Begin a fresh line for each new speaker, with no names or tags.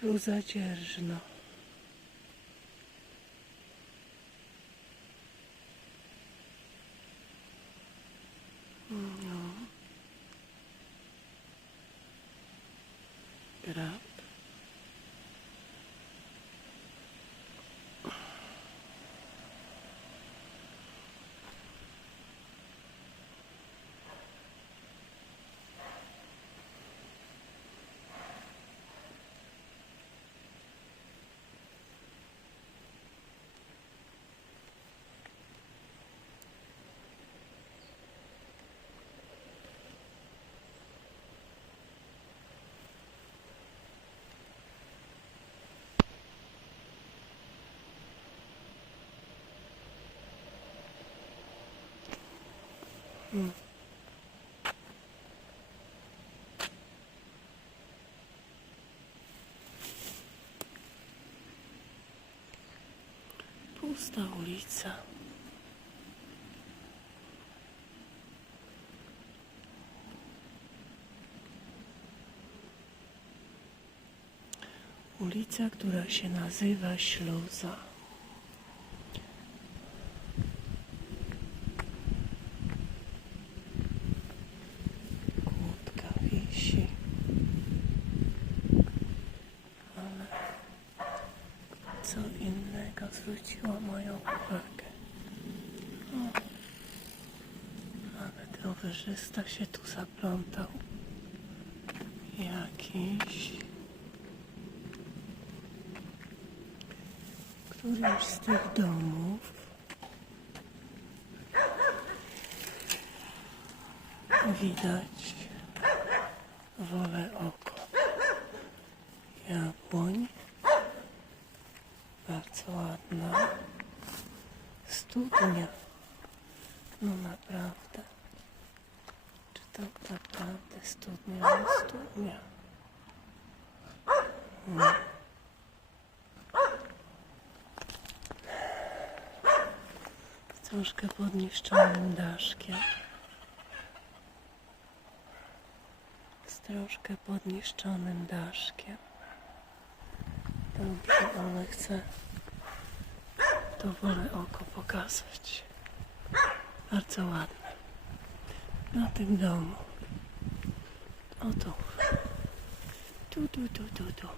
Śluza dzierżno. No. Grab. Pusta ulica. Ulica, która się nazywa Śluza. Co innego zwróciło moją uwagę. O, nawet rowerzysta się tu zaplątał. Jakiś. Któryś z tych domów widać wolę oko. Jabłoń. Bardzo Studnia. No naprawdę. Czy to naprawdę studnia? No studnia. Mm. Z troszkę podniszczonym daszkiem. Z troszkę podniszczonym daszkiem. Dobrze, ale chcę to wolę oko pokazać. Bardzo ładne. Na tym domu. O tu. Tu, tu, tu, tu, tu.